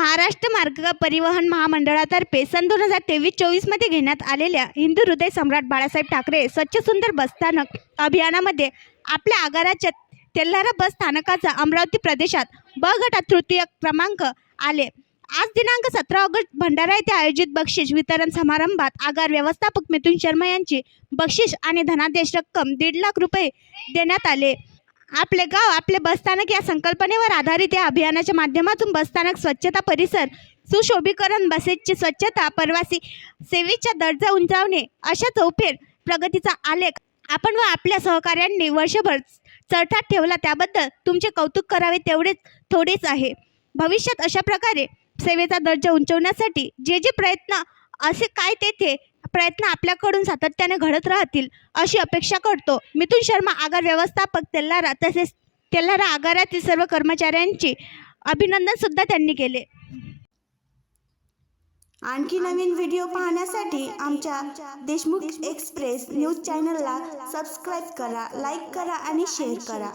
महाराष्ट्र मार्ग परिवहन महामंडळातर्फे सन 2023-24 मध्ये घेण्यात आलेल्या हिंदू हृदय सम्राट बाळासाहेब ठाकरे स्वच्छ सुंदर बसस्थानक अभियानामध्ये आपल्या आगाराच्या तेल्हारा बस स्थानकाचा अमरावती प्रदेशात ब गटात तृतीय क्रमांक आले। आज दिनांक 17 ऑगस्ट भंडारा येथे आयोजित बक्षीस वितरण समारंभात आगार व्यवस्थापक मिथुन शर्मा यांची बक्षीस आणि धनादेश रक्कम 1.5 लाख रुपये देण्यात आले। आपले गाव आपले बसस्थानक या संकल्पनेवर आधारित या अभियानाच्या माध्यमातून बसस्थानक स्वच्छता, परिसर सुशोभीकरण, बसेसची स्वच्छता, प्रवासी सेवेचा दर्जा उंचावणे अशा चौफेर प्रगतीचा आलेख आपण व आपल्या सहकाऱ्यांनी वर्षभर चढता ठेवला, त्याबद्दल तुमचे कौतुक करावे तेवढेच थोडेच आहे। भविष्यात अशा प्रकारे सेवेचा दर्जा उंचावण्यासाठी जे प्रयत्न असे काय तेथे प्रयत्न आपल्याकडून सातत्याने घडत राहतील अशी अपेक्षा करतो। मिथुन शर्मा, आगार व्यवस्थापक तेल्हारा, तसेच तेल्हारा आगारातील सर्व कर्मचाऱ्यांचे अभिनंदन सुद्धा त्यांनी केले। आणखी नवीन व्हिडिओ पाहण्यासाठी आमच्या देशमुख एक्सप्रेस न्यूज चॅनलला सबस्क्राईब करा, लाईक करा आणि शेअर करा।